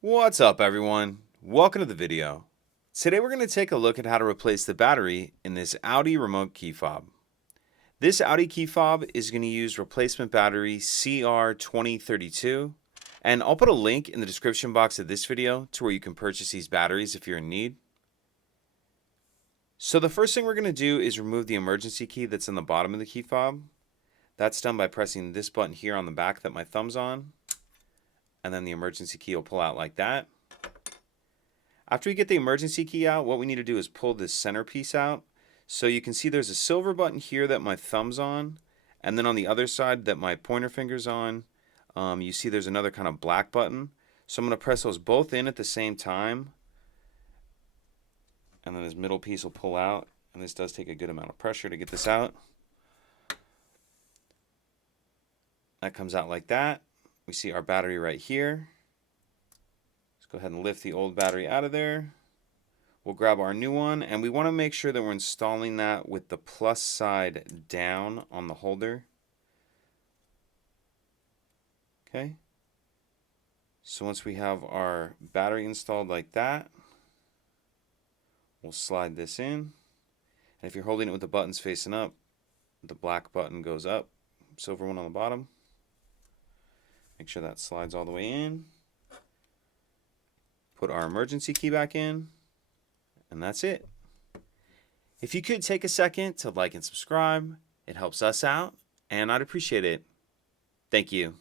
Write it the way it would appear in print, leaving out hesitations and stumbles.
What's up, everyone? Welcome to the video. Today we're going to take a look at how to replace the battery in this Audi remote key fob. This Audi key fob is going to use replacement battery CR2032, and I'll put a link in the description box of this video to where you can purchase these batteries if you're in need. So the first thing we're going to do is remove the emergency key that's in the bottom of the key fob. That's done by pressing this button here on the back that my thumb's on, and then the emergency key will pull out like that. After we get the emergency key out, what we need to do is pull this center piece out. So you can see there's a silver button here that my thumb's on, and then on the other side that my pointer finger's on, you see there's another kind of black button. So I'm going to press those both in at the same time, and then this middle piece will pull out, and this does take a good amount of pressure to get this out. That comes out like that. We see our battery right here. Go ahead and lift the old battery out of there. We'll grab our new one, and we want to make sure that we're installing that with the plus side down on the holder. Okay. So once we have our battery installed like that, we'll slide this in. And if you're holding it with the buttons facing up, the black button goes up, silver one on the bottom. Make sure that slides all the way in. Put our emergency key back in, and that's it. If you could take a second to like and subscribe, it helps us out, and I'd appreciate it. Thank you.